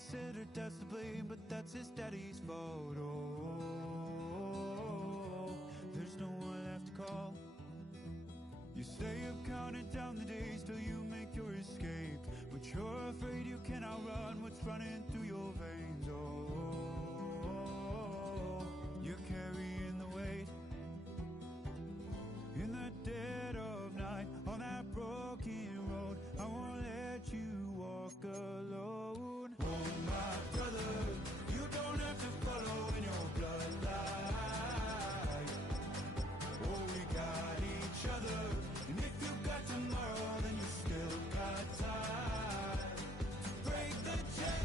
said her dad's to blame, but that's his daddy's fault. Oh, there's no one left to call. You stay up counting down the days till you make your escape, but you're afraid you cannot run what's running through your veins. Oh, you're carrying the weight in the dead of night on that broken road. I won't let you walk alone. Oh my brother, you don't have to follow in your bloodline. Oh, we got each other, and if you got tomorrow, then you still got time to break the chain.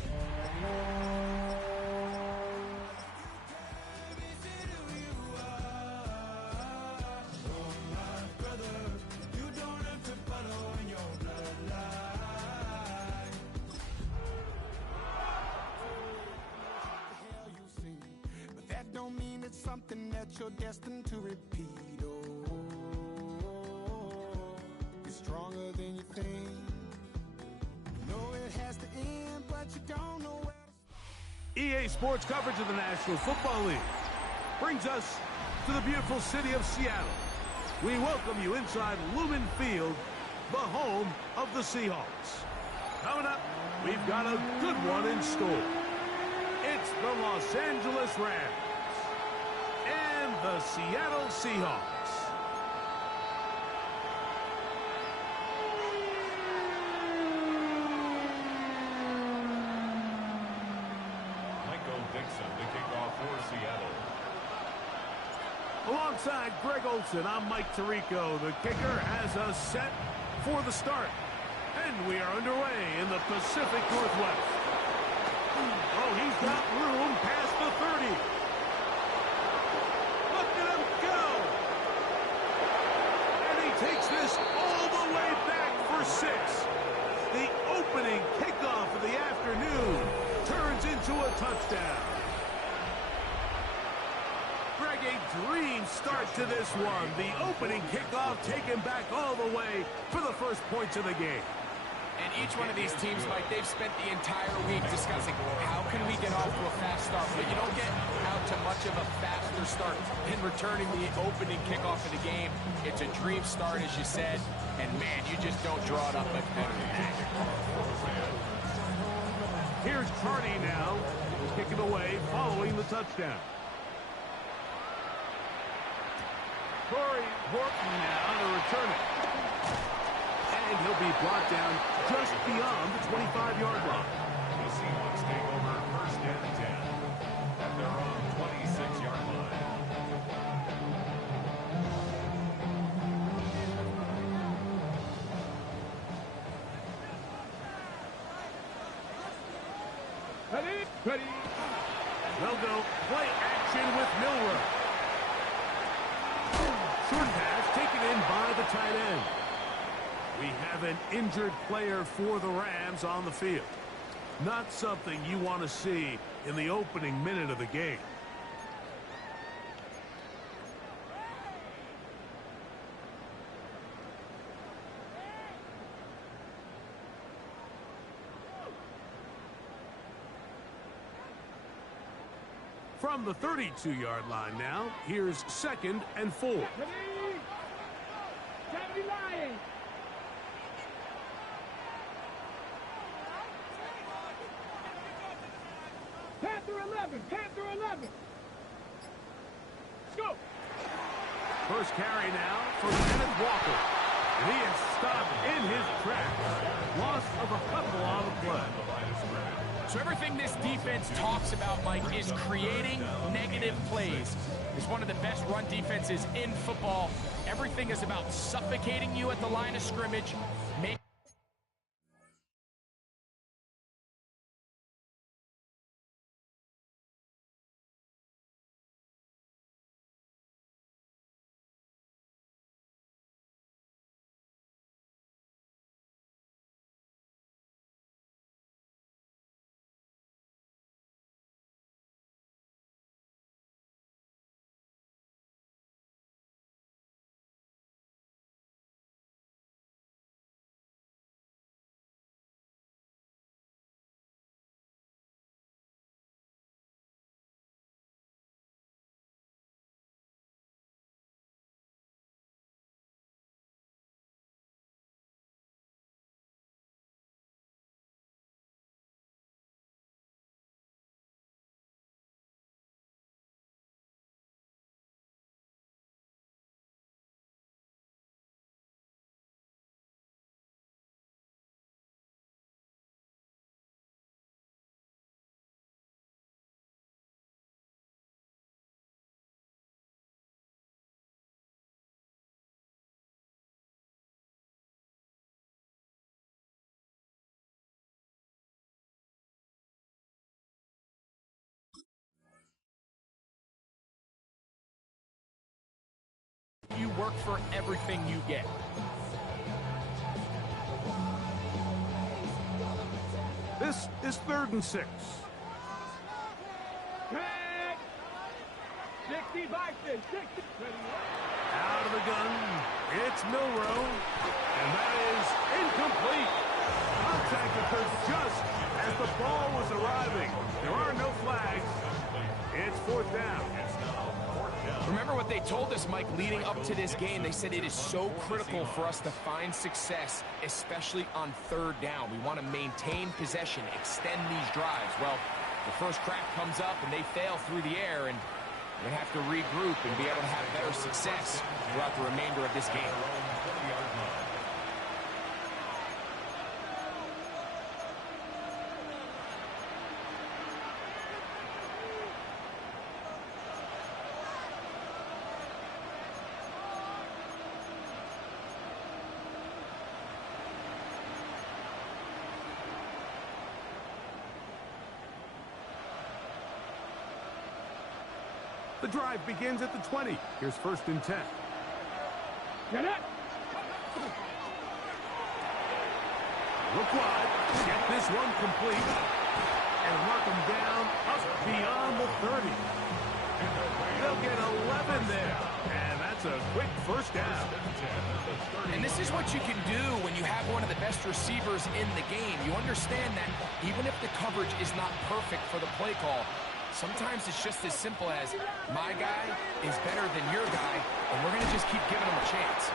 Something that you're destined to repeat. Oh, you're stronger than you think. You know it has to end, but you don't know where to start. EA Sports coverage of the National Football League brings us to the beautiful city of Seattle. We welcome you inside Lumen Field, the home of the Seahawks. Coming up, we've got a good one in store. It's the Los Angeles Rams and the Seattle Seahawks. Michael Dixon to kick off for Seattle. Alongside Greg Olson, I'm Mike Tirico. The kicker has us set for the start. And we are underway in the Pacific Northwest. Oh, he's got room past the 30. Takes this all the way back for 6. The opening kickoff of the afternoon turns into a touchdown. Greg, a dream start to this one. The opening kickoff taken back all the way for the first points of the game. And each one of these teams, Mike, they've spent the entire week discussing how can we get off to a fast start. But you don't get out to much of a faster start than returning the opening kickoff of the game. It's a dream start, as you said. And, man, you just don't draw it up much better than that. Here's Carney now, kicking away following the touchdown. Corey Horton now to return it. And he'll be brought down just beyond the 25-yard line. The Seahawks take over first and 10 at their own 26-yard line. Ready. They'll go play action with Milroe. Short pass taken in by the tight end. We have an injured player for the Rams on the field. Not something you want to see in the opening minute of the game. From the 32-yard line now, here's 2nd and 4. Ready? Line. Panther 11, Panther 11. Let's go. First carry now for Kenneth Walker. And he is stopped in his tracks. Loss of a couple on the play. So everything this defense talks about, Mike, is creating negative plays. It's one of the best run defenses in football. Everything is about suffocating you at the line of scrimmage, making work for everything you get. This is 3rd and 6. Tag. 60 boxes. 60. Out of the gun, it's Milrow, and that is incomplete. Contact occurred just as the ball was arriving. There are no flags. It's 4th down. Remember what they told us, Mike, leading up to this game. They said it is so critical for us to find success, especially on 3rd down. We want to maintain possession, extend these drives. Well, the first crack comes up, and they fail through the air, and they have to regroup and be able to have better success throughout the remainder of this game. The drive begins at the 20. Here's 1st and 10. Get it. Look wide. Get this one complete. And mark them down up beyond the 30. They'll get 11 there. And that's a quick 1st down. And this is what you can do when you have one of the best receivers in the game. You understand that even if the coverage is not perfect for the play call, sometimes it's just as simple as, my guy is better than your guy, and we're going to just keep giving him a chance.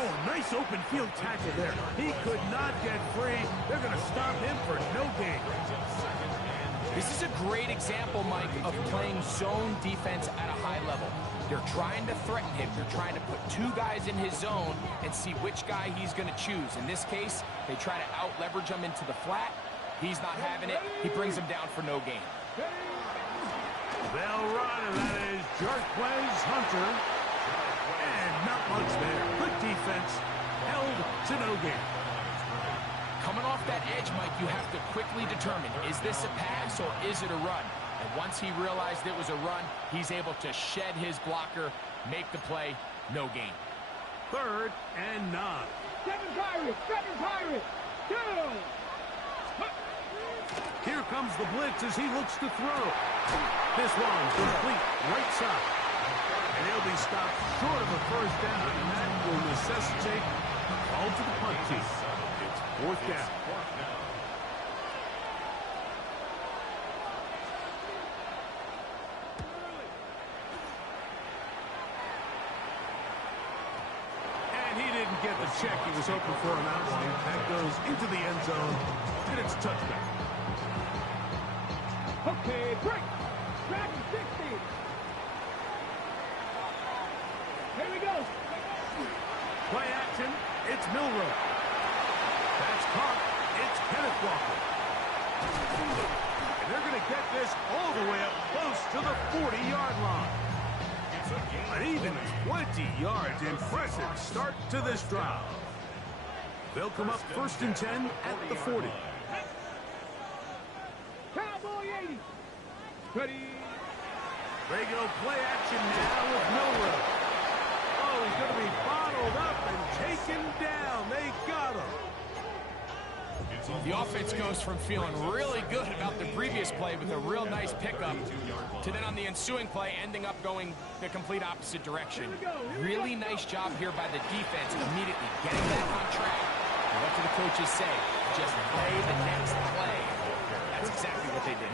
Oh, nice open field tackle there. He could not get free. They're going to stop him for no gain. This is a great example, Mike, of playing zone defense at a high level. They're trying to threaten him. They're trying to put 2 guys in his zone and see which guy he's going to choose. In this case, they try to out-leverage him into the flat. He's not having it. He brings him down for no gain. They'll run, and that is Jarquez Hunter. And not much there. Good defense. Held to no gain. Coming off that edge, Mike, you have to quickly determine, is this a pass or is it a run? And once he realized it was a run, he's able to shed his blocker, make the play, no gain. 3rd and 9. 7 Pirates. 7 Pirates. 2. Here comes the blitz as he looks to throw. This one complete right side. And he'll be stopped short of a 1st down, and that will necessitate a call to the punt team. It's 4th down. And he didn't get the check he was hoping for on that one. That goes into the end zone, and it's touchdown. Okay, break. Dragon 60. Here we go. Play action. It's Milrow. That's caught. It's Kenneth Walker. And they're going to get this all the way up close to the 40-yard line. An even 20 yards. Impressive start to this drive. They'll come up 1st and 10 at the 40. Cowboy 80. Ready. They go play action now with Milrow. Oh, he's going to be bottled up and taken down. They got him. The offense goes from feeling really good about the previous play with a real nice pickup to then on the ensuing play ending up going the complete opposite direction. Really nice job here by the defense immediately getting back on track. And what do the coaches say? Just play the next play. That's exactly what they did.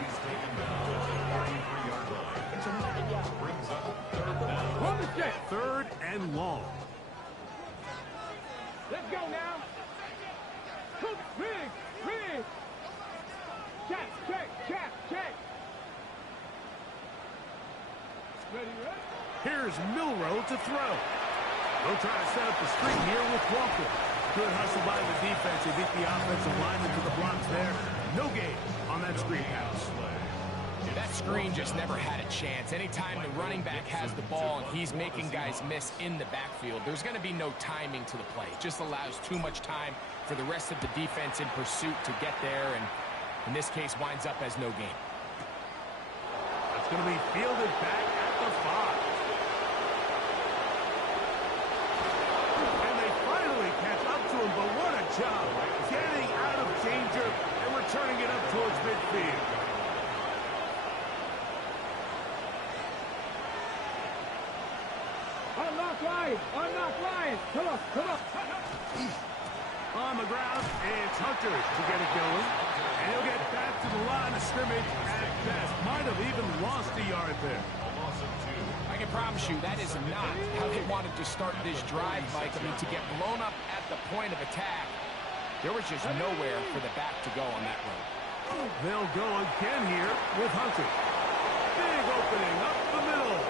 Run the check. 3rd and long. Let's go now. Cook, big. Check. Ready. Here's Milrow to throw. They'll try to set up the screen here with Walker. Good hustle by the defense. They beat the offensive lineman to the blocks there. No gain on that screen pass. That screen just never had a chance. Anytime the running back has the ball and he's making guys miss in the backfield, there's going to be no timing to the play. It just allows too much time for the rest of the defense in pursuit to get there, and in this case winds up as no gain. That's going to be fielded back at the 5. doing, but what a job. Getting out of danger and returning it up towards midfield. Unlock line! Unlock line! Come on, come on! On the ground, it's Hunter to get it going. And he'll get back to the line of scrimmage at best. Might have even lost a yard there. I can promise you that is not how they wanted to start this drive, Mike. I mean, to get blown up at the point of attack, there was just nowhere for the back to go on that run. They'll go again here with Hunter. Big opening up the middle.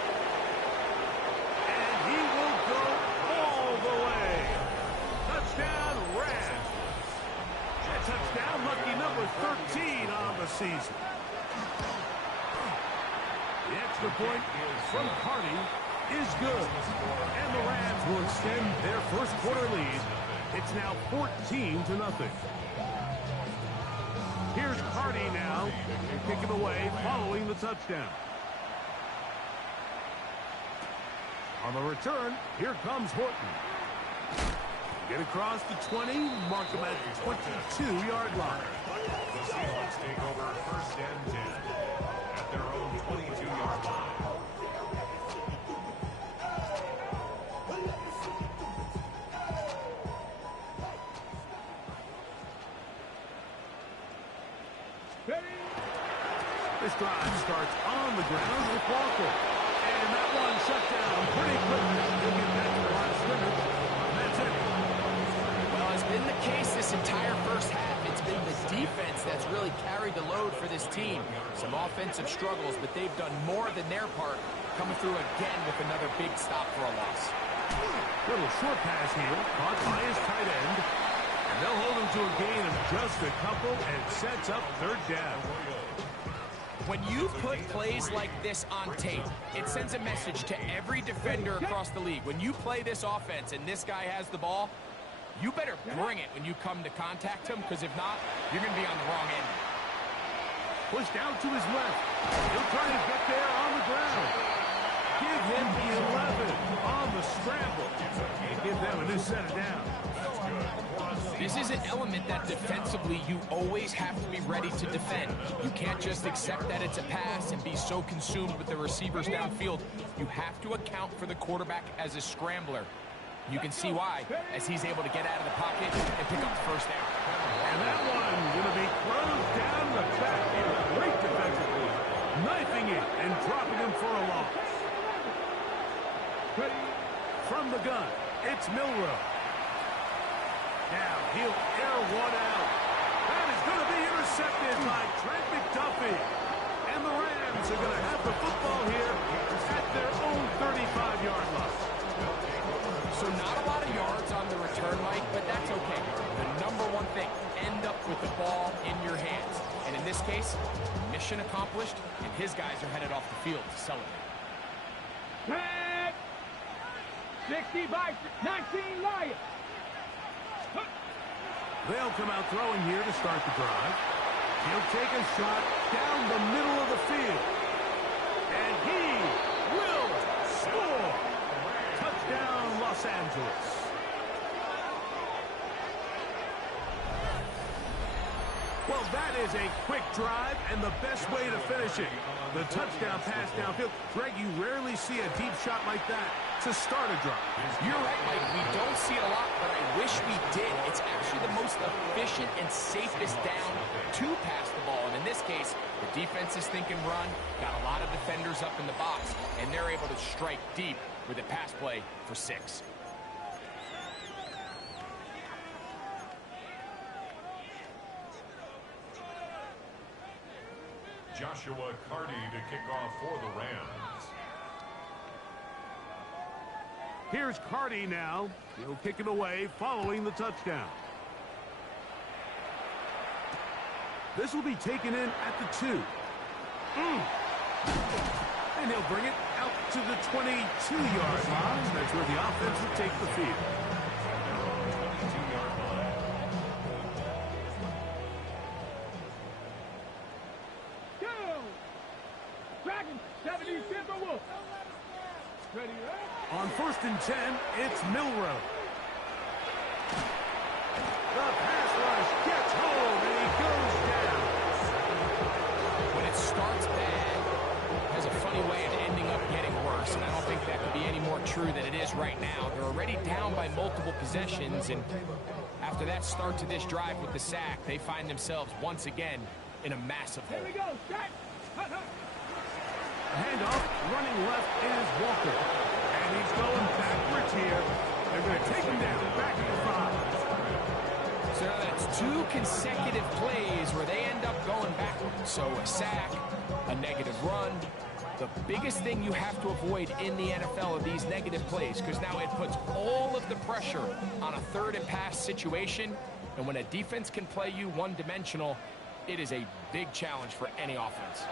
And he will go all the way. Touchdown, Rams. A touchdown, lucky number 13 on the season. The extra point from Carty is good. And the Rams will extend their first quarter lead. It's now 14-0. Here's Carty now, kicking away following the touchdown. On the return, here comes Horton. Get across the 20, mark him at the 22-yard line. The Seahawks take over first and 10 at their own 22-yard line. This drive starts on the ground with Walker. And that one shut down pretty quickly. He'll get back to the line of scrimmage. That's it. Well, it's been the case this entire first half. It's been the defense that's really carried the load for this team. Some offensive struggles, but they've done more than their part, coming through again with another big stop for a loss. Little short pass here, caught by his tight end. And they'll hold him to a gain of just a couple and sets up third down. When you put plays like this on tape, it sends a message to every defender across the league. When you play this offense and this guy has the ball, you better bring it when you come to contact him, because if not, you're going to be on the wrong end. Pushed out to his left. He'll try to get there on the ground. Give him the 11 on the scramble. And give them a new set of downs. This is an element that defensively you always have to be ready to defend. You can't just accept that it's a pass and be so consumed with the receivers downfield. You have to account for the quarterback as a scrambler. You can see why, as he's able to get out of the pocket and pick up the first down. And that one going to be closed down the backfield. Great defensively. Knifing it and dropping him for a loss. From the gun, it's Milroe. Now he'll air one out. That is going to be intercepted by Trent McDuffie. And the Rams are going to have the football here at their own 35-yard line. So not a lot of yards on the return, Mike, but that's okay. The number one thing, end up with the ball in your hands. And in this case, mission accomplished, and his guys are headed off the field to celebrate. 60 by 19 Lions. They'll come out throwing here to start the drive. He'll take a shot down the middle of the field. And he will score. Touchdown, Los Angeles. Well, that is a quick drive and the best way to finish it. The touchdown pass downfield. Greg, you rarely see a deep shot like that to start a drive. You're right, Mike. We don't see it a lot, but I wish we did. It's actually the most efficient and safest down to pass the ball. And in this case, the defense is thinking run, got a lot of defenders up in the box, and they're able to strike deep with a pass play for 6. Joshua Carty to kick off for the Rams. Here's Carty now. He'll kick it away following the touchdown. This will be taken in at the 2. And he'll bring it out to the 22-yard line. That's where the offense will take the field. 22-yard line. Dragon 70 Timberwolves. Ready, right? On 1st and 10, it's Milroe. The pass rush gets home, and he goes down. When it starts bad, it has a funny way of ending up getting worse, and I don't think that could be any more true than it is right now. They're already down by multiple possessions, and after that start to this drive with the sack, they find themselves once again in a massive hole. Here we go. Set. Handoff, running left is Walker. And he's going backwards here. They're going to take him down, back at the 5. So now that's 2 consecutive plays where they end up going backwards. So a sack, a negative run. The biggest thing you have to avoid in the NFL are these negative plays, because now it puts all of the pressure on a 3rd and pass situation. And when a defense can play you one-dimensional, it is a big challenge for any offense.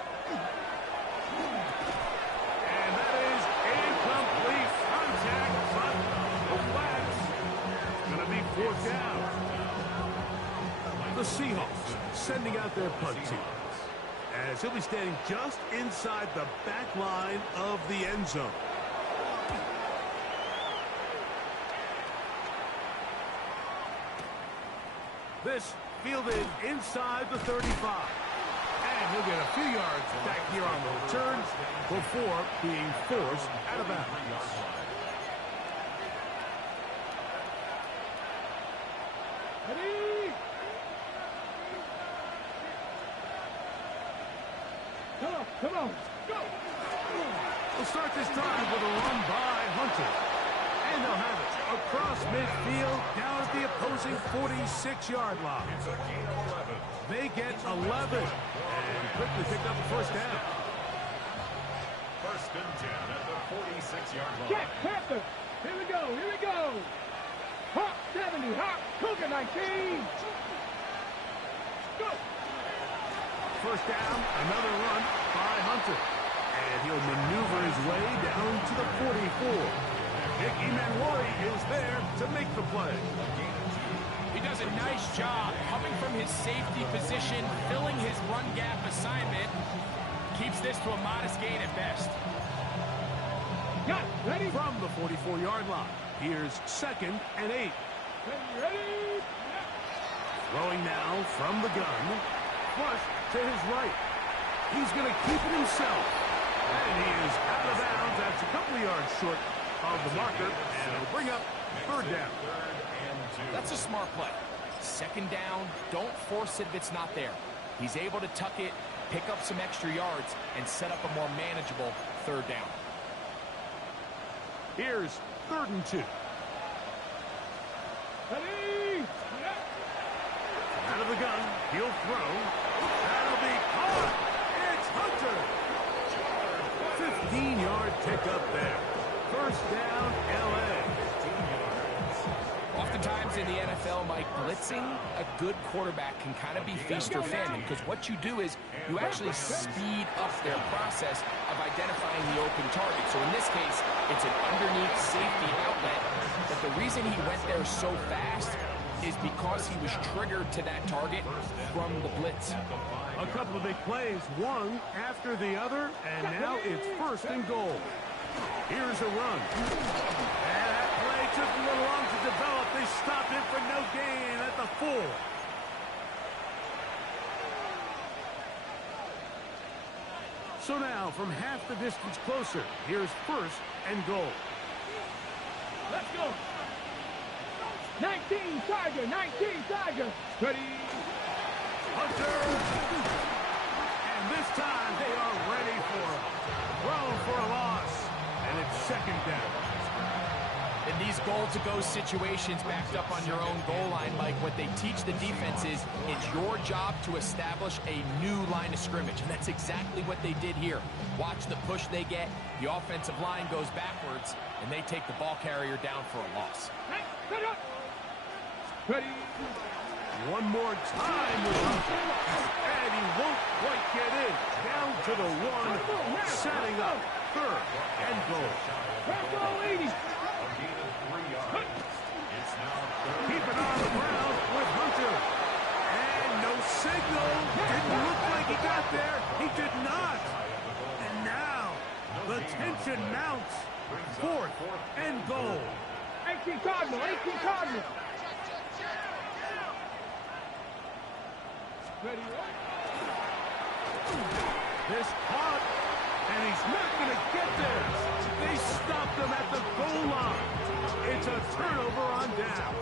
And that is incomplete contact, but the flag's going to be 4th down. The Seahawks sending out their punt team, as he'll be standing just inside the back line of the end zone. This fielded inside the 35. And he'll get a few yards back here on the return before being forced out of bounds. Ready? Come on. Go. We'll start this drive with a run by Hunter. And they'll have it across midfield down at the opposing 46-yard line. They get 11 and quickly pick up the 1st down. 1st and 10 at the 46-yard line. Jack Panther. Here we go. Hawk 70. Hawk. Cougar 19. Go. 1st down, another run by Hunter. And he'll maneuver his way down to the 44. Nick Emmanwori is there to make the play. He does a nice job coming from his safety position, filling his run gap assignment. Keeps this to a modest gain at best. Got ready. From the 44-yard line, here's 2nd and 8. Ready. Throwing now from the gun. Flush to his right. He's going to keep it himself. And he is out of bounds. That's a couple of yards short of the marker, and it'll bring up 3rd down. That's a smart play. 2nd down, don't force it if it's not there. He's able to tuck it, pick up some extra yards, and set up a more manageable 3rd down. Here's 3rd and 2. Ready. Out of the gun, he'll throw. That'll be caught. It's Hunter. 15-yard pickup there. 1st down, L.A. Oftentimes in the NFL, Mike, blitzing a good quarterback can kind of be feast or famine, because what you do is you actually speed up their process of identifying the open target. So in this case, it's an underneath safety outlet, but the reason he went there so fast is because he was triggered to that target from the blitz. A couple of big plays, one after the other, and now it's 1st and goal. Here's a run. And that play took a little long to develop. They stopped him for no gain at the 4. So now, from half the distance closer, here's 1st and goal. Let's go. 19 Tiger. Ready. Hunter. And this time they are ready for him. Throw for a loss. And it's 2nd down. In these goal-to-go situations backed up on your own goal line, Mike, what they teach the defense is it's your job to establish a new line of scrimmage, and that's exactly what they did here. Watch the push they get. The offensive line goes backwards, and they take the ball carrier down for a loss. Ready. One more time with Hunter. And he won't quite get in. Down to the 1, setting up 3rd and goal. Go 80. Keep it on the ground with Hunter. And no signal. Didn't look like he got there. He did not. And now the tension mounts. 4th and goal. 18 Cardinal. Ready, This caught, and he's not going to get there. They stopped him at the goal line. It's a turnover on down.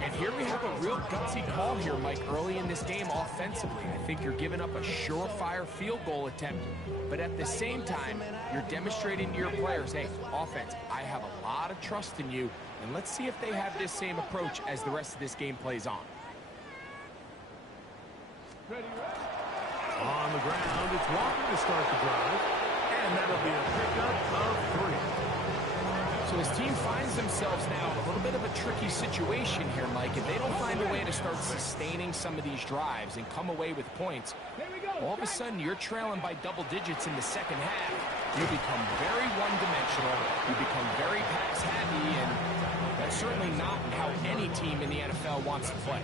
And here we have a real gutsy call here, Mike, early in this game offensively. I think you're giving up a surefire field goal attempt, but at the same time, you're demonstrating to your players, hey, offense, I have a lot of trust in you, and let's see if they have this same approach as the rest of this game plays on. On the ground, it's Walker to start the drive, and that'll be a pickup of 3. So his team finds themselves now in a little bit of a tricky situation here, Mike. If they don't find a way to start sustaining some of these drives and come away with points, all of a sudden you're trailing by double digits in the second half. You become very one-dimensional. You become very pass-happy, and that's certainly not how any team in the NFL wants to play.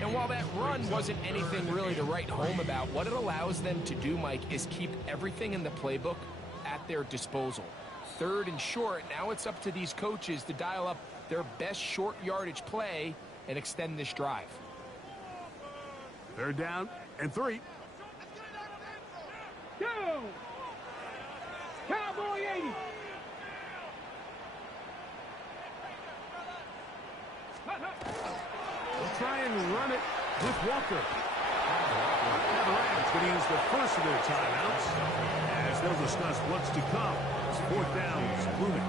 And while that run wasn't anything really to write home about, what it allows them to do, Mike, is keep everything in the playbook at their disposal. 3rd and short, now it's up to these coaches to dial up their best short yardage play and extend this drive. 3rd down and 3. Go! Cowboy 80! They'll try and run it with Walker. The Rams going to use the first of their timeouts as they'll discuss what's to come. It's 4th down, looming.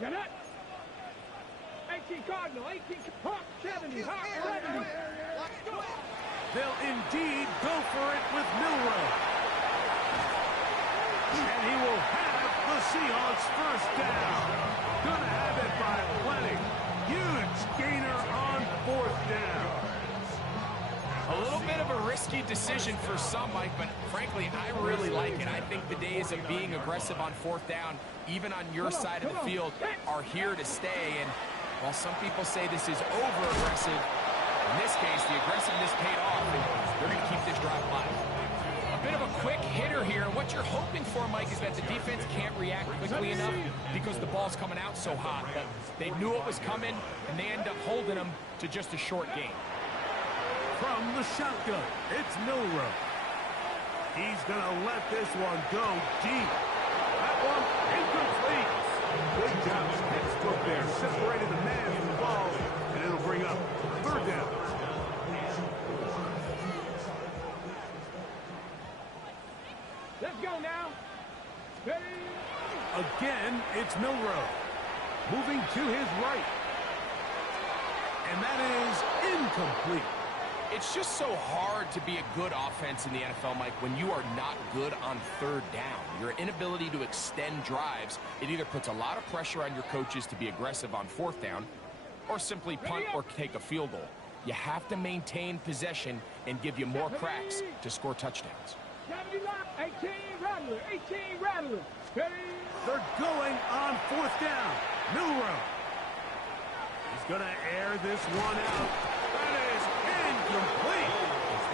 Got it? 18 Cardinal, 18 Hawk 70, Hawk 70. They'll indeed go for it with Milroe. And he will have the Seahawks first down. Gonna have it by plenty. Huge gainer on 4th down. A little bit of a risky decision for some, Mike, but frankly, I really like it. I think the days of being aggressive on 4th down, even on your side of the field, are here to stay. And while some people say this is over-aggressive, in this case, the aggressiveness paid off, and they're going to keep this drive alive. A bit of a quick hitter here. What you're hoping for, Mike, is that the defense can't react quickly enough because the ball's coming out so hot. But they knew it was coming, and they end up holding them to just a short gain. From the shotgun, it's Milroe. He's going to let this one go deep. That one incomplete. Good job. Textbook there. Separated the man from the ball, and it'll bring up 3rd down. Let's go now. Ready? Again, it's Milroe. Moving to his right. And that is incomplete. It's just so hard to be a good offense in the NFL, Mike, when you are not good on 3rd down. Your inability to extend drives, it either puts a lot of pressure on your coaches to be aggressive on 4th down or simply punt or take a field goal. You have to maintain possession and give you more cracks to score touchdowns. 18 Rattler, 18 Rattler. Ready? They're going on 4th down. Milroe. He's going to air this one out. That is incomplete.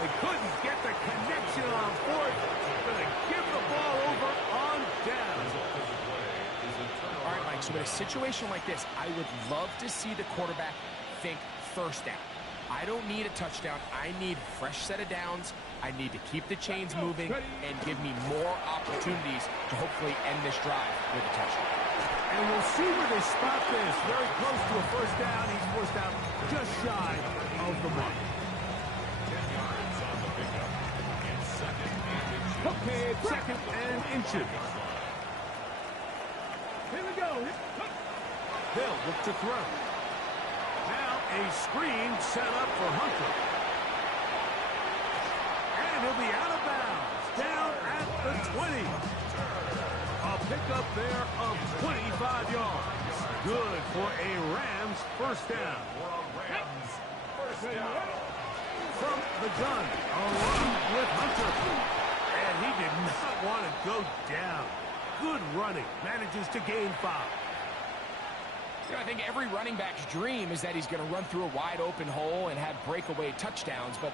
They couldn't get the connection on 4th. Going to give the ball over on down. All right, Mike, so in a situation like this, I would love to see the quarterback think 1st down. I don't need a touchdown. I need a fresh set of downs. I need to keep the chains moving and give me more opportunities to hopefully end this drive with a touchdown. And we'll see where they spot this. Very close to a 1st down. He's forced out just shy of the mark. Okay, 2nd and inches. Here we go. They'll look to throw. A screen set up for Hunter. And he'll be out of bounds. Down at the 20. A pickup there of 25 yards. Good for a Rams first down. From the gun, a run with Hunter. And he did not want to go down. Good running. Manages to gain 5. You know, I think every running back's dream is that he's going to run through a wide open hole and have breakaway touchdowns, but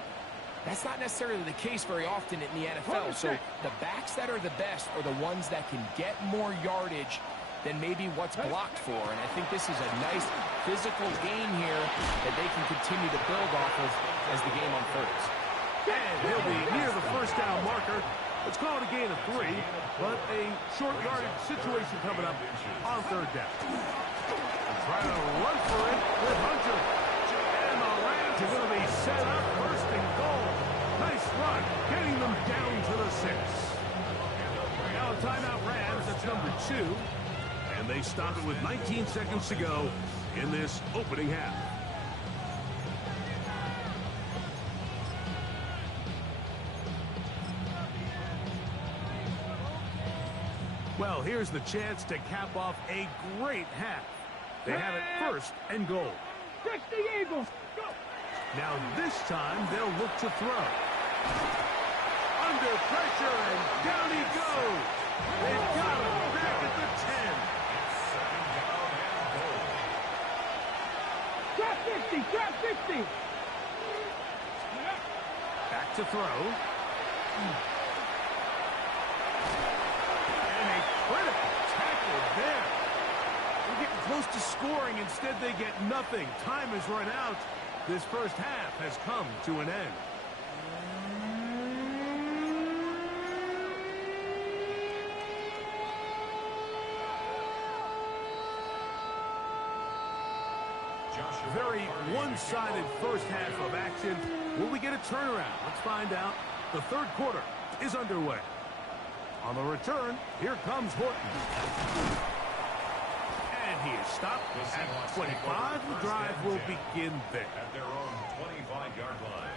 that's not necessarily the case very often in the NFL. So the backs that are the best are the ones that can get more yardage than maybe what's blocked for. And I think this is a nice physical gain here that they can continue to build off of as the game unfolds. And he'll be near the first down marker. Let's call it a gain of 3, but a short yardage situation coming up on third down. Trying to run for it with Hunter. And the Rams are going to be set up first and goal. Nice run, getting them down to the 6. Now a timeout Rams, that's number 2. And they stop it with 19 seconds to go in this opening half. Well, here's the chance to cap off a great half. They have it first and goal. 60 Eagles. Go. Now this time they'll look to throw. Under pressure and down he goes. They've got him back at the 10. Drop 50. Drop 50. Back to throw. And a critical tackle there. They're getting close to scoring. Instead, they get nothing. Time has run out. This first half has come to an end. Very one-sided first half of action. Will we get a turnaround? Let's find out. The third quarter is underway. On the return, here comes Horton. And he is stopped at 25. The drive will begin there. At their own 25-yard line.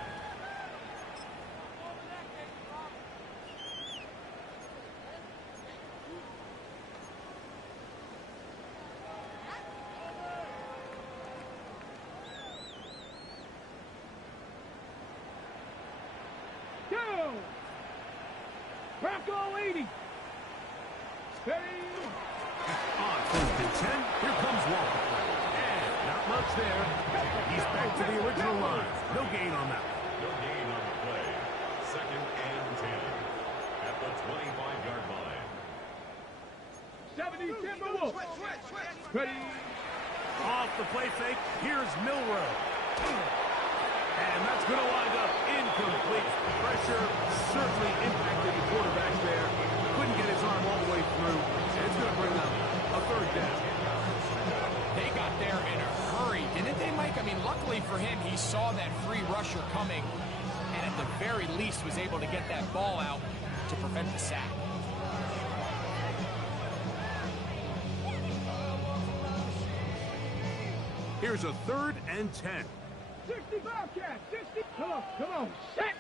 Bronco 80. Steady. On first and 10, here comes Walker. And not much there. He's back to the original line. No gain on that. No gain on the play. Second and 10. At the 25-yard line. 70 Timberwolves. Ready. Off the play fake, here's Milrow. And that's going to wind up incomplete. Pressure certainly impacted the quarterback there. Couldn't get his arm all the way through. And it's going to bring up a third down. They got there in a hurry, didn't they, Mike? I mean, luckily for him, he saw that free rusher coming and at the very least was able to get that ball out to prevent the sack. Here's a third and 10. 60 Bobcat. 60. Come on. Set.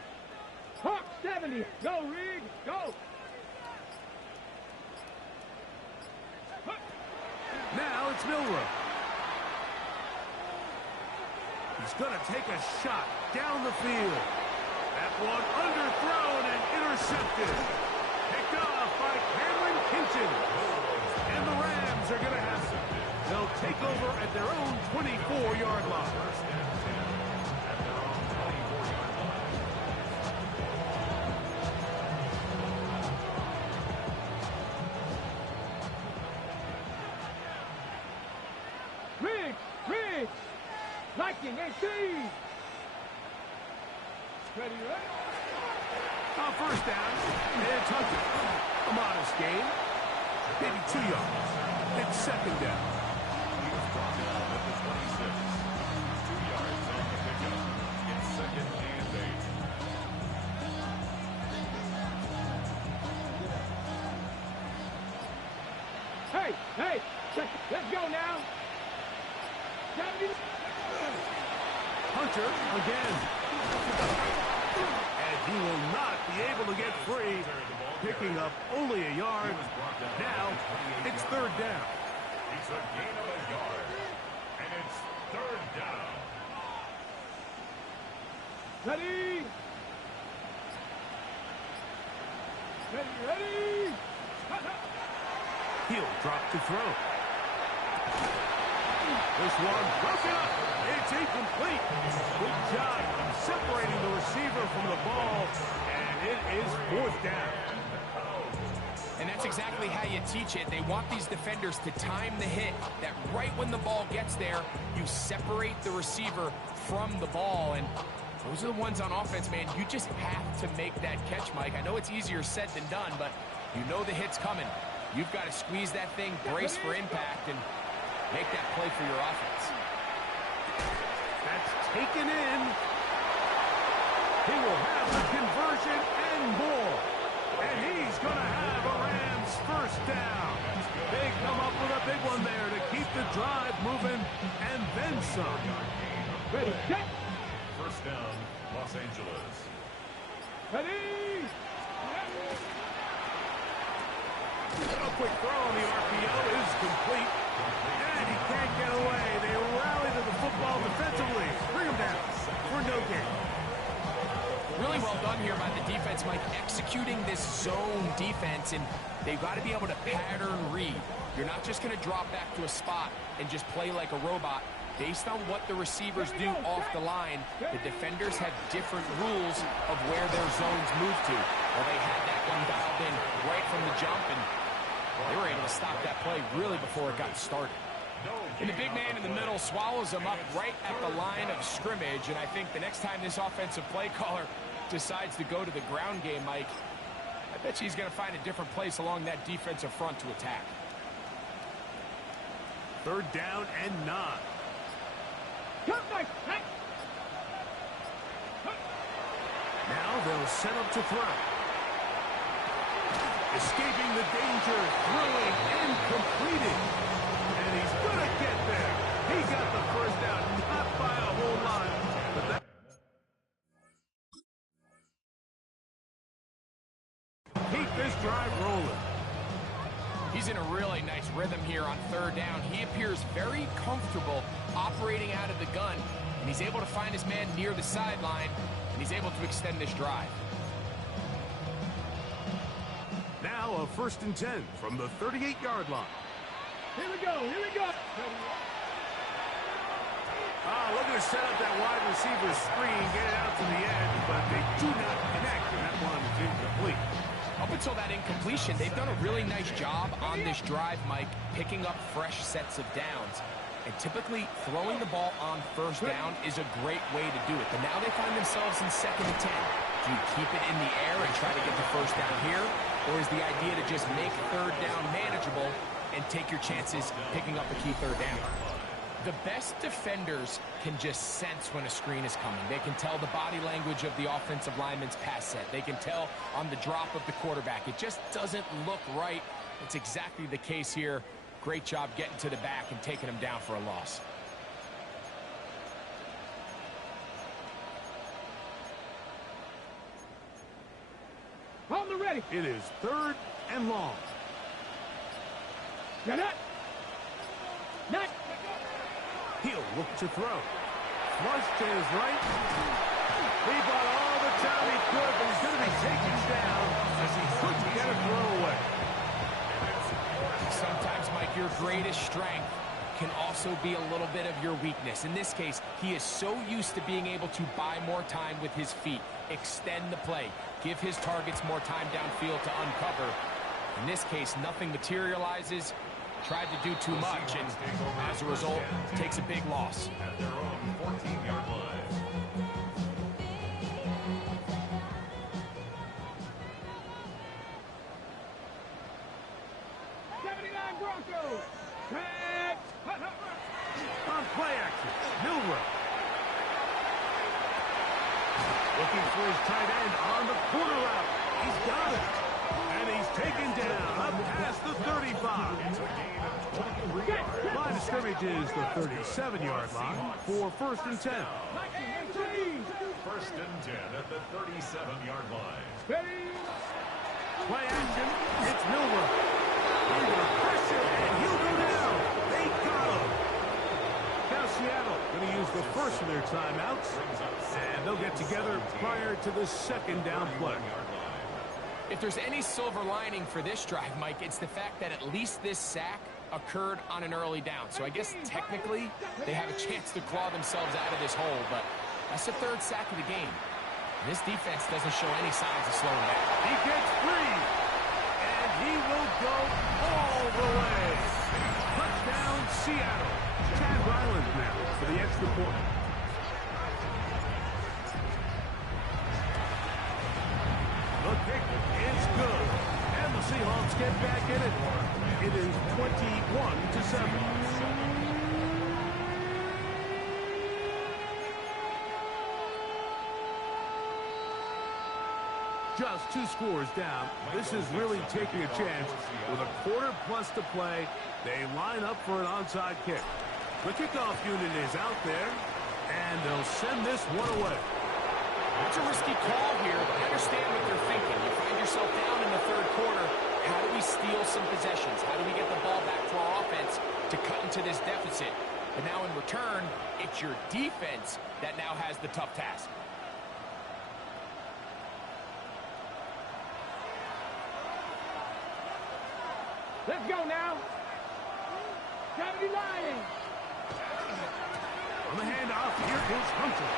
Hawk 70. Go, Rig. Go. Now it's Milrow. He's going to take a shot down the field. That one underthrown and intercepted. Picked off by Cameron Kinton. And the Rams are going to have it. They'll take over at their own 24-yard line. Riggs. Lightning 18. Ready, right? On first down, it's Hunter. A modest gain. Maybe 2 yards. It's second down. He's brought down at the 26. 2 yards on the pickup. It's second and 8. Hey. Check it. Let's go now. 70. puncher again. And he will not be able to get free, picking up only a yard. Now it's third down. It's a gain of a yard, and it's third down. Ready? Ready? He'll drop to throw. This one broken up. It's incomplete. Good job separating the receiver from the ball, and it is fourth down. And that's exactly how you teach it. They want these defenders to time the hit, that right when the ball gets there, you separate the receiver from the ball. And those are the ones on offense, man. You just have to make that catch, Mike. I know it's easier said than done, but you know the hit's coming. You've got to squeeze that thing, brace for impact, and make that play for your offense. That's taken in. He will have the conversion and more. And he's going to have a Rams first down. They come up with a big one there to keep the drive moving, and then some. Ready, set. First down, Los Angeles. Ready? A quick throw on the RPO is complete. And he can't get away. They rally to the football defensively. Bring him down for no gain. Really well done here by the defense, Mike, executing this zone defense, and they've got to be able to pattern read. You're not just going to drop back to a spot and just play like a robot. Based on what the receivers do off the line, the defenders have different rules of where their zones move to. Well, they had that one dialed in right from the jump, and they were able to stop that play really before it got started. And the big man in the middle swallows him up right at the line of scrimmage, and I think the next time this offensive play caller decides to go to the ground game, Mike, I bet you he's going to find a different place along that defensive front to attack. Third down and 9. Come, Mike. Hey. Now they'll set up to throw. Escaping the danger, throwing and completing. And he's going to get there. He got the first down, not by a whole lot. But that... Keep this drive rolling. He's in a really nice rhythm here on third down. He appears very comfortable operating out of the gun, and he's able to find his man near the sideline, and he's able to extend this drive. Now a 1st and 10 from the 38-yard line. Here we go. Looking to set up that wide receiver screen, get it out to the edge, but they do not connect, and that one is incomplete. Up until that incompletion, they've done a really nice job on this drive, Mike, picking up fresh sets of downs. And typically, throwing the ball on first down is a great way to do it. But now they find themselves in 2nd and 10. Do you keep it in the air and try to get the first down here? Or is the idea to just make third down manageable and take your chances picking up a key third down? The best defenders can just sense when a screen is coming. They can tell the body language of the offensive lineman's pass set. They can tell on the drop of the quarterback. It just doesn't look right. It's exactly the case here. Great job getting to the back and taking him down for a loss. On the ready. It is 3rd and long. Get it. Not. He'll look to throw. Flush to his right. He bought all the time he could, but he's going to be taken down as he couldn't get a throw away. Sometimes, Mike, your greatest strength can also be a little bit of your weakness. In this case, he is so used to being able to buy more time with his feet, extend the play, give his targets more time downfield to uncover. In this case, nothing materializes. Tried to do too much, and as a result, takes a big loss. At their own 14-yard line. Broncos. On play action, Milrow. Looking for his tight end on the corner route. He's got it. And he's taken down up past the 35. Line of scrimmage is the 37-yard line for 1st and 10. First and 10 at the 37-yard line. Play action. It's Miller. Under pressure, and he'll go down. They got him. Now Seattle going to use the first of their timeouts, and they'll get together prior to the 2nd down play. If there's any silver lining for this drive, Mike, it's the fact that at least this sack occurred on an early down. So I guess technically they have a chance to claw themselves out of this hole, but that's the 3rd sack of the game. This defense doesn't show any signs of slowing down. He gets free, and he will go all the way. Touchdown, Seattle. Chad Ryland now for the extra point. The kick is good, and the Seahawks get back in it. It is 21-7. Just 2 scores down. This is really taking a chance. With a quarter plus to play, they line up for an onside kick. The kickoff unit is out there, and they'll send this one away. It's a risky call here, but I understand what they're thinking. You find yourself down in the 3rd quarter. How do we steal some possessions? How do we get the ball back to our offense to cut into this deficit? But now in return, it's your defense that now has the tough task. Let's go now. 70 Lions. On the handoff, here is Hunter.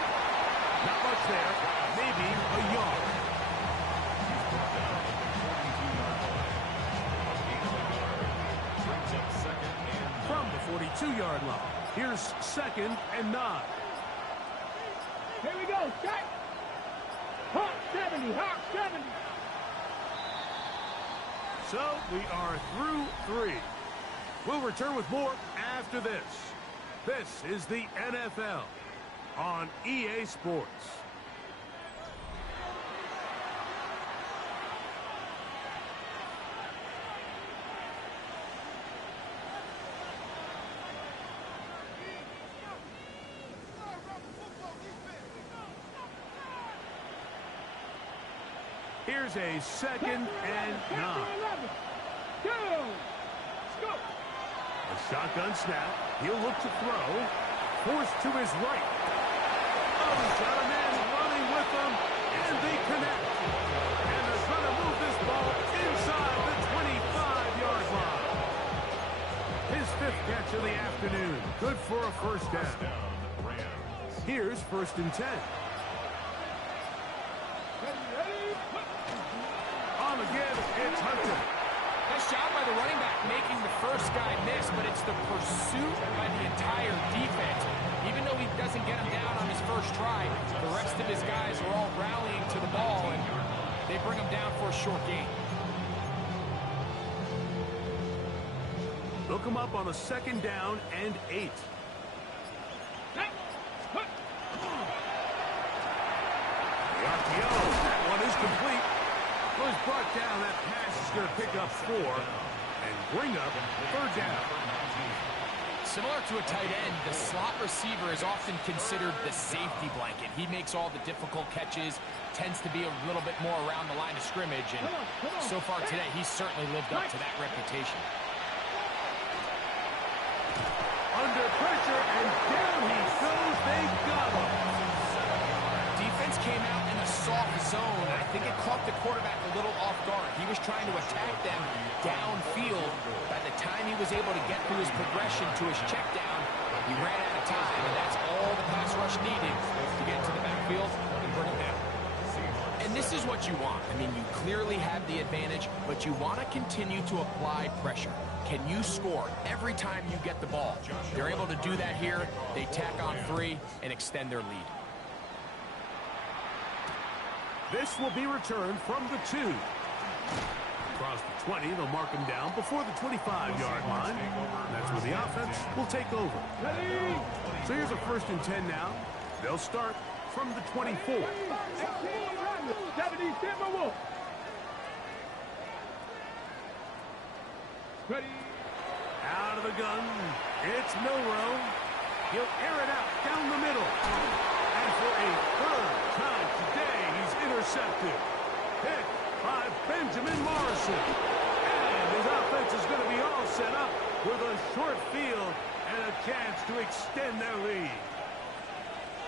Not much there. Maybe a yard. From the 42-yard line, here's 2nd and 9. Here we go. Set. Hawk 70. Hawk 70. So we are through 3. We'll return with more after this. This is the NFL on EA Sports. Here's a 2nd and 9. A shotgun snap. He'll look to throw. Forced to his right. Oh, he's got a man running with them, and they connect. And they're trying to move this ball inside the 25-yard line. His 5th catch of the afternoon. Good for a 1st down. Here's 1st and 10. On again, it's Hunter. Nice job by the running back making the first guy miss, but it's the pursuit by the entire defense. Even though he doesn't get him down on his first try, the rest of his guys are all rallying to the ball, and they bring him down for a short gain. They'll come up on a 2nd down and 8. The RPO, that one is complete. Was brought down. That pass is going to pick up 4 and bring up 3rd down. Similar to a tight end, the slot receiver is often considered the safety blanket. He makes all the difficult catches, tends to be a little bit more around the line of scrimmage, and so far today, he's certainly lived up to that reputation. Under pressure, and down he goes. They got him. Defense came out in a soft zone, and I think it caught the quarterback a little off guard. He was trying to attack them downfield. By the time he was able to get through his progression to his check down, he ran out of time, and that's all the pass rush needed to get to the backfield and bring him down. And this is what you want. I mean, you clearly have the advantage, but you want to continue to apply pressure. Can you score every time you get the ball? They're able to do that here. They tack on 3 and extend their lead. This will be returned from the 2. Across the 20, they'll mark him down before the 25-yard line. That's where the offense will take over. So here's a 1st and 10 now. They'll start from the 24. Ready. Out of the gun, it's Milroe. He'll air it out down the middle. And for a third time today, he's intercepted. Picked by Benjamin Morrison. And his offense is going to be all set up with a short field and a chance to extend their lead.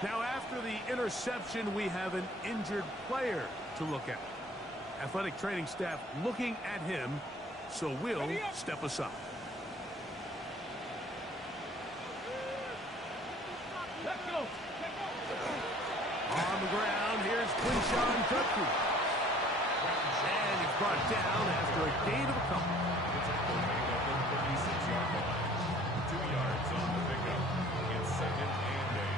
Now, after the interception, we have an injured player to look at. Athletic training staff looking at him, so we'll step aside. Let's go. On the ground, here's Quinshawn Tutke. And he's brought down after a gain of a couple. It's a full gain at the 36-yard line. 2 yards on the pickup. It's 2nd and 8.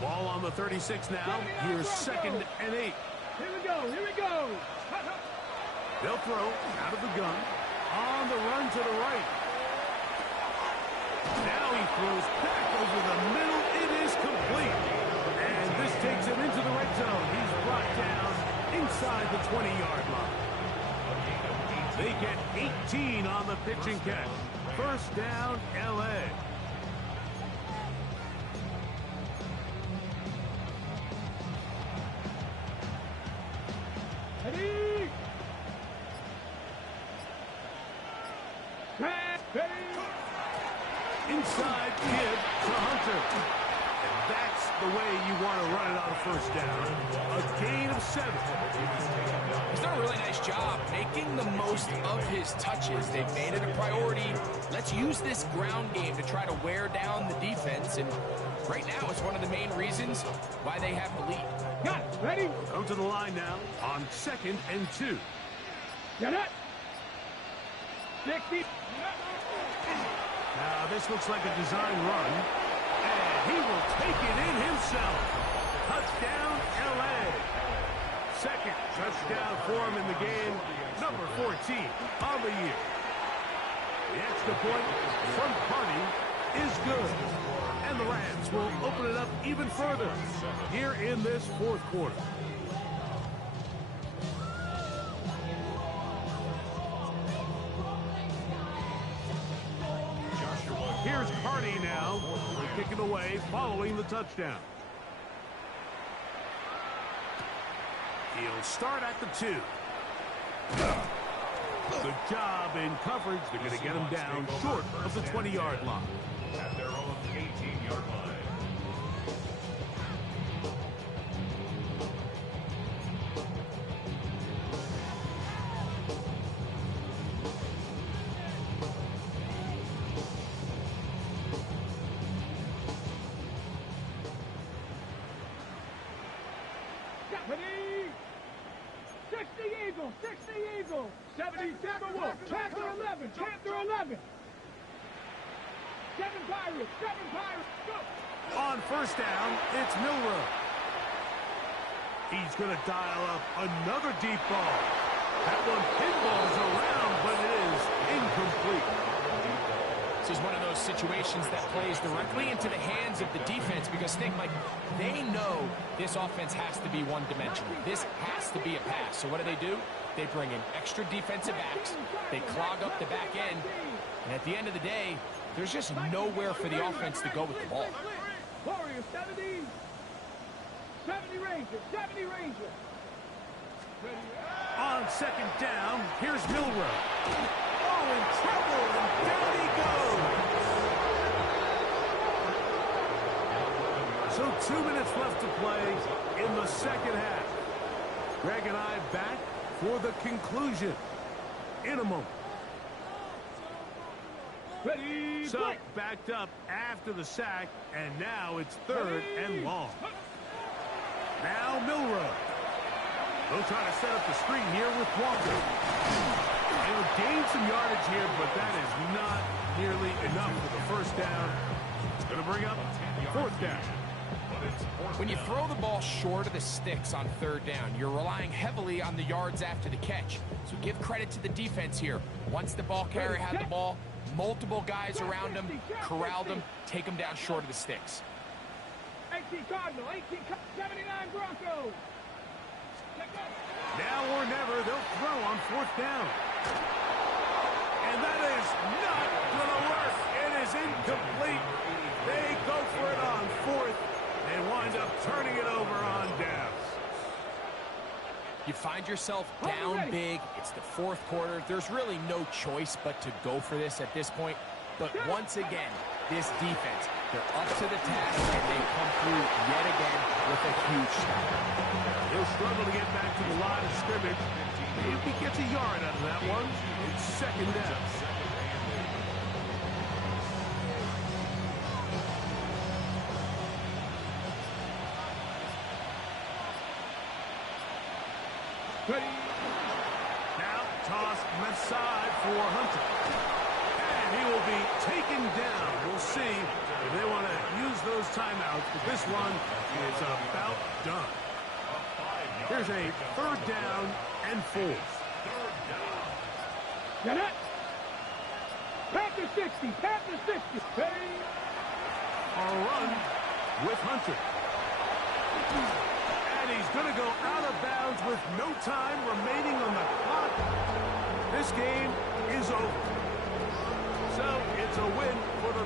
Ball on the 36 now. Here's 2nd and 8. Here we go. Here we go. They'll throw out of the gun. On the run to the right. Now he throws back over the middle. It is complete. And this takes him into the red zone. He's brought down inside the 20-yard line. They get 18 on the pitch and catch. First down, L.A. Ready. Inside give to Hunter. And that's the way you want to run it on a first down. A gain of 7. He's done a really nice job making the most of his touches. They've made it a priority. Let's use this ground game to try to wear down the defense. And right now, it's one of the main reasons why they have the lead. Got it. Ready. Come to the line now on 2nd and 2. Get it. 60. Now, this looks like a design run. And he will take it in himself. Touchdown, L.A. Second touchdown for him in the game. Number 14 on the year. The extra point from Carney is good. And the Rams will open it up even further here in this fourth quarter. Here's Carney now. We're kicking away following the touchdown. He'll start at the 2. Good job in coverage. They're going to get him down short of the 20-yard line. At their own 18-yard line. Ready. 60 Eagles. 60 Eagles. 70 Timberwolves. Panther 11. Panther 11. 7 Pirates. 7 Pirates. Go. On first down, it's Milroe. He's going to dial up another deep ball. That one pinballs around, but it is incomplete. This is one of those situations that plays directly into the hands of the defense because, Nick, like, they know this offense has to be one-dimensional. This has to be a pass. So what do? They bring in extra defensive backs. They clog up the back end. And at the end of the day, there's just nowhere for the offense to go with the ball. Warriors 70. 70 Rangers. 70 Rangers. On second down, here's Milroe. Oh, in trouble, and down he goes. So 2 minutes left to play in the second half. Greg and I back for the conclusion in a moment. Ready. So backed up after the sack, and now it's 3rd and long. Now Milroe. They'll try to set up the screen here with Walker. They'll gain some yardage here, but that is not nearly enough for the first down. It's going to bring up 4th down. When you throw the ball short of the sticks on 3rd down, you're relying heavily on the yards after the catch. So give credit to the defense here. Once the ball carrier had the ball, multiple guys around him, corralled him, take him down short of the sticks. 20 Cardinal, 18 79 Broncos. Now or never, they'll throw on fourth down. And that is not going to work. It is incomplete. They go for it on fourth. They wind up turning it over on downs. You find yourself down big. It's the fourth quarter. There's really no choice but to go for this at this point. But once again, this defense, they're up to the task, and they come through yet again with a huge stop. He'll struggle to get back to the line of scrimmage. If he gets a yard out of that one, it's second down. Now toss left side for Hunter. And he will be taken down. We'll see if they want to use those timeouts, but this one is about done. Here's a third down and 4. Get it. Panther 60, Panther 60. Ready. A run with Hunter. And he's going to go out of bounds with no time remaining on the clock. This game is over. So it's a win for the